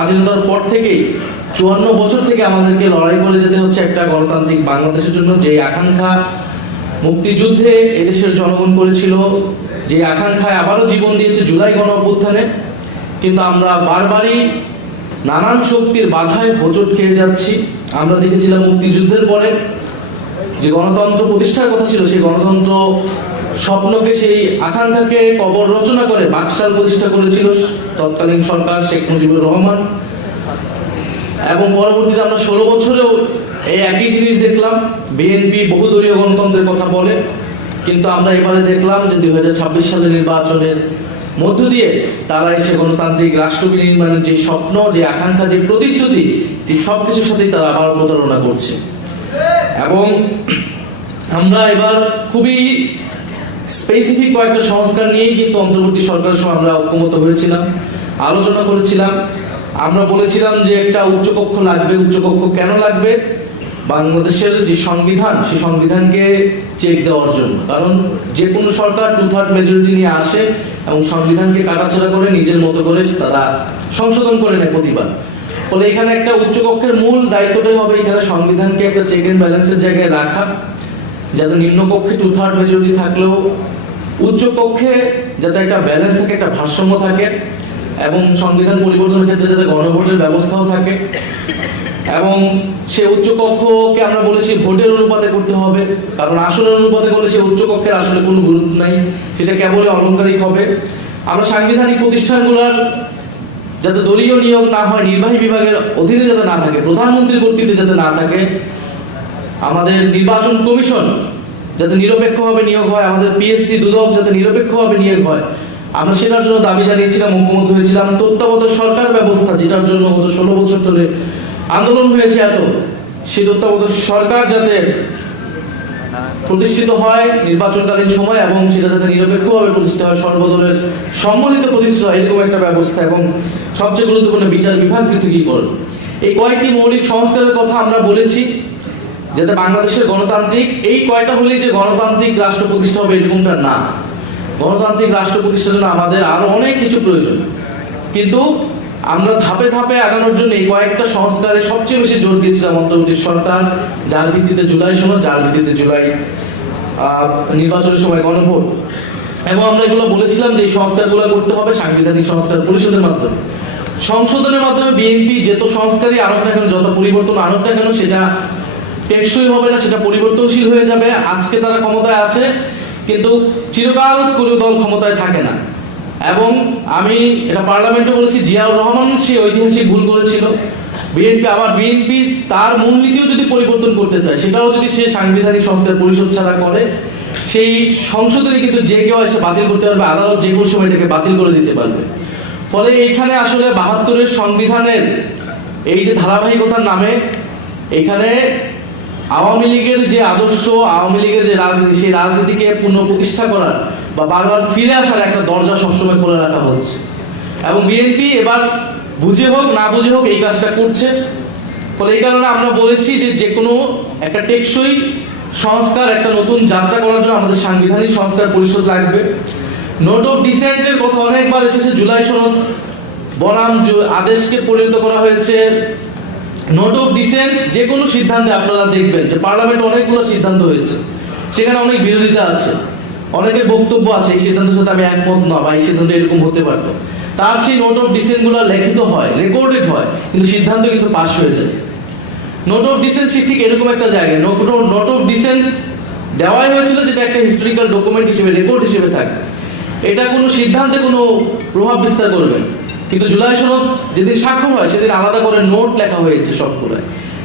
স্বাধীনতার পর থেকেই 54 বছর থেকে আমাদেরকে লড়াই করে যেতে হচ্ছে একটা গণতান্ত্রিক বাংলাদেশের জন্য। যে আকাঙ্ক্ষা মুক্তিযুদ্ধে এদেশের জনগণ করেছিল, যে আকাঙ্ক্ষায় আবারও জীবন দিয়েছে জুলাই গণ অভ্যুত্থানে, কিন্তু আমরা বারবারই নানান শক্তির বাধায় হোঁচট খেয়ে যাচ্ছি। আমরা দেখেছিলাম মুক্তিযুদ্ধের পরে যে গণতন্ত্র প্রতিষ্ঠার কথা ছিল, সেই গণতন্ত্র স্বপ্নকে, সেই আকাঙ্ক্ষাকে কবর রচনা করে বাকশাল প্রতিষ্ঠা করেছিল তৎকালীন সরকার শেখ মুজিবুর রহমান। এবং পরবর্তীতে আমরা 16 বছরেও এই একই জিনিস দেখলাম। বিএনপি বহুদলীয় গণতন্ত্রের কথা বলে, কিন্তু আমরা এবারে দেখলাম যে 2026 সালের নির্বাচনের মধ্য দিয়ে তারা এসে গণতান্ত্রিক রাষ্ট্র নির্মাণের যে স্বপ্ন, যে আকাঙ্ক্ষা, যে প্রতিশ্রুতি, যে সবকিছুর সাথেই তারা আবার প্রতারণা করছে। এবং আমরা এবার খুবই স্পেসিফিক কয়েকটা সংস্কার নিয়েই কিন্তু অন্তর্বর্তী সরকারের সময় আমরা ঐক্যমত হয়েছিলাম, আলোচনা করেছিলাম। আমরা বলেছিলাম যে একটা উচ্চকক্ষ লাগবে। উচ্চকক্ষ কেন লাগবে? বাংলাদেশের যে সংবিধান, সেই সংবিধানকে চেক দেওয়ার জন্য। কারণ যে কোনো সরকার 2/3 মেজরিটি নিয়ে আসে এবং সংবিধানকে কাটাছেড়া করে নিজের মতো করে তারা সংশোধন করে নেয় প্রতিবার। ফলে এখানে একটা উচ্চকক্ষের মূল দায়িত্বটাই হবে এখানে সংবিধানকে একটা চেক এন্ড ব্যালেন্সের জায়গায় রাখা, যাতে নিম্নকক্ষে 2/3 মেজরিটি থাকলেও উচ্চকক্ষে যাতে একটা ব্যালেন্স থাকে, একটা ভারসাম্য থাকে, এবং সংবিধান পরিবর্তনের ক্ষেত্রে যাতে গণভোটের ব্যবস্থাও থাকে। এবং সে উচ্চকক্ষকে আমরা বলেছি ভোটের অনুপাতে করতে হবে, কারণ আসনের অনুপাতে করলে সে উচ্চকক্ষের আসলে কোনো গুরুত্ব নাই, সেটা কেবলই অলংকারিক হবে। আমরা সাংবিধানিক প্রতিষ্ঠানগুলোর যাতে দলীয় নিয়োগ না হয়, নির্বাহী বিভাগের অধীনে যাতে না থাকে, প্রধানমন্ত্রীর কর্তৃত্বে যাতে না থাকে, আমাদের নির্বাচন কমিশন যাতে নিরপেক্ষভাবে নিয়োগ হয়, আমাদের পিএসসি দুদক যাতে নিরপেক্ষভাবে নিয়োগ হয়, আমরা সেটার জন্য দাবি জানিয়েছিলাম, ঐক্যমত হয়েছিলাম। তত্ত্বাবধায়ক সরকার ব্যবস্থা, যেটার জন্য গত 16 বছর ধরে আন্দোলন হয়েছে এত, সেই তত্ত্বাবধায়ক সরকার যাতে প্রতিষ্ঠিত হয় নির্বাচনকালীন সময়, এবং সেটা যাতে নিরপেক্ষভাবে প্রতিষ্ঠিত হয়, সর্বদলের সম্মিলিত প্রতিষ্ঠিত হয়, এরকম একটা ব্যবস্থা। এবং সবচেয়ে গুরুত্বপূর্ণ বিচার বিভাগ পৃথকীকরণ। এই কয়েকটি মৌলিক সংস্কারের কথা আমরা বলেছি, যাতে বাংলাদেশের গণতান্ত্রিক, এই কয়টা হলেই যে গণতান্ত্রিক রাষ্ট্র প্রতিষ্ঠা হবে এরকমটা না। গণতান্ত্রিক রাষ্ট্র প্রতিষ্ঠার জন্য আমাদের আরো অনেক কিছু প্রয়োজন, কিন্তু আমরা ধাপে ধাপে আগানোর জন্য এই কয়েকটা সংস্কারে সবচেয়ে বেশি জোর দিয়েছিলাম অন্তর্বর্তী সরকার, যার ভিত্তিতে জুলাই সনদ, যার ভিত্তিতে জুলাই নির্বাচনের সময় গণভোট। এবং আমরা এগুলো বলেছিলাম যে এই সংস্কারগুলো করতে হবে সাংবিধানিক সংস্কার পরিষদের মাধ্যমে। সংশোধনের মাধ্যমে বিএনপি যত সংস্কারই আনুক না কেন, যত পরিবর্তন আনুক না কেন, সেটা টেকসই হবে না, সেটা পরিবর্তনশীল হয়ে যাবে। আজকে তারা ক্ষমতায় আছে, কিন্তু চিরকাল কোনো দল ক্ষমতায় থাকে না। এবং আমি এটা পার্লামেন্টে বলেছি, জিয়াউর রহমান সেই ঐতিহাসিক ভুল করেছিল। বিএনপি তার মূলনীতিও যদি পরিবর্তন করতে চায়, সেটাও যদি সে সাংবিধানিক সংস্কার পরিষদ ছাড়া করে, সেই সংসদে কিন্তু যে কেউ এসে বাতিল করতে পারবে, আদালত যে কোনো সময় এটাকে বাতিল করে দিতে পারবে। ফলে এইখানে আসলে 72-এর সংবিধানের এই যে ধারাবাহিকতার নামে এখানে আওয়ামী লীগের যে আদর্শ, আওয়ামী লীগের যে রাজনীতি, সেই রাজনীতিকে পুনঃপ্রতিষ্ঠা করার বা বারবার ফিরে আসার একটা দরজা সবসময় খোলা রাখা হচ্ছে। এবং বিএনপি এবার বুঝে হোক না বুঝে হোক এই কাজটা করছে। ফলে এই কারণে আমরা বলেছি যে যে কোনো একটা টেকসই সংস্কার, একটা নতুন যাত্রা করার জন্য আমাদের সাংবিধানিক সংস্কার পরিষদ লাগবে। নোট অফ ডিসেন্টের কথা অনেকবার এসেছে, জুলাই সনদ বনাম আদেশকে পরিণত করা হয়েছে। নোট অফ ডিসেন্ট যে কোনো সিদ্ধান্তে আপনারা দেখবেন যে পার্লামেন্ট অনেকগুলো সিদ্ধান্ত হয়েছে, সেখানে অনেক বিরোধিতা আছে, অনেকের বক্তব্য আছে এই সিদ্ধান্তের সাথে আমি একমত না, বা এই সিদ্ধান্ত এরকম হতে পারতো। তার সেই নোট অফ ডিসেন্ট গুলো লিখিত হয়, রেকর্ডেড হয়, কিন্তু সিদ্ধান্ত কিন্তু পাস হয়ে যায়। নোট অফ ডিসেন্ট ঠিক এরকম একটা জায়গায় নোট অফ ডিসেন্ট দেওয়াই হয়েছিল, যেটা একটা হিস্টোরিক্যাল ডকুমেন্ট হিসেবে, রেকর্ড হিসেবে থাকে। এটা কোনো সিদ্ধান্তে কোনো প্রভাব বিস্তার করবে, কিন্তু জুলাই সনদ যেদিন স্বাক্ষর হয় সেদিন আলাদা করে নোট লেখা হয়েছে সবগুলো,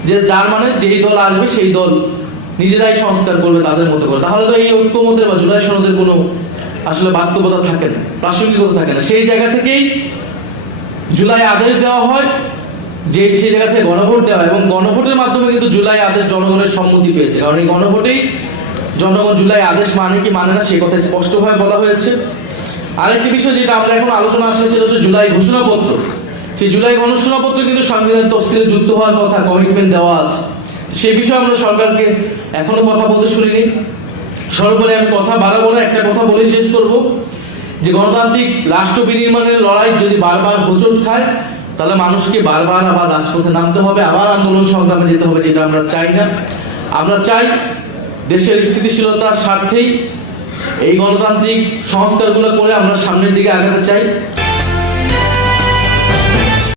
যে যার মানে যেই দল আসবে সেই দল নিজেরাই সংস্কার করবে তাদের মতো করে। তাহলে তো এই ঐক্যমতের বা জুলাই সনদের কোনো আসলে বাস্তবতা থাকে না, প্রাসঙ্গিকতা থাকে না। সেই জায়গা থেকেই জুলাই আদেশ দেওয়া হয়, যে সেই জায়গা থেকে গণভোট দেওয়া, এবং গণভোটের মাধ্যমে কিন্তু জুলাই আদেশ জনগণের সম্মতি পেয়েছে। কারণ এই গণভোটেই জনগণ জুলাই আদেশ মানে কি মানে না সে কথা স্পষ্টভাবে বলা হয়েছে। আরেকটি বিষয় যেটা আমরা এখন আলোচনা আসলে সেটা হচ্ছে জুলাই ঘোষণাপত্র। সেই জুলাই ঘোষণাপত্র কিন্তু সংবিধান তফসিলে যুক্ত হওয়ার কথা, কমিটমেন্ট দেওয়া আছে। সেই বিষয়ে আমরা সরকারকে এখনো কথা বলতে শুনিনি। সর্বোপরি আমি কথা বাড়াবো না, একটা কথা বলে শেষ করব, যে গণতান্ত্রিক রাষ্ট্র বিনির্মাণের লড়াই যদি বারবার হোঁচট খায়, তাহলে মানুষকে বারবার আবার রাজপথে নামতে হবে, আবার আন্দোলন সংগ্রামে যেতে হবে, যেটা আমরা চাই না। আমরা চাই দেশের স্থিতিশীলতার স্বার্থেই এই গণতান্ত্রিক সংস্কারগুলো করে আমরা সামনের দিকে আগাতে চাই।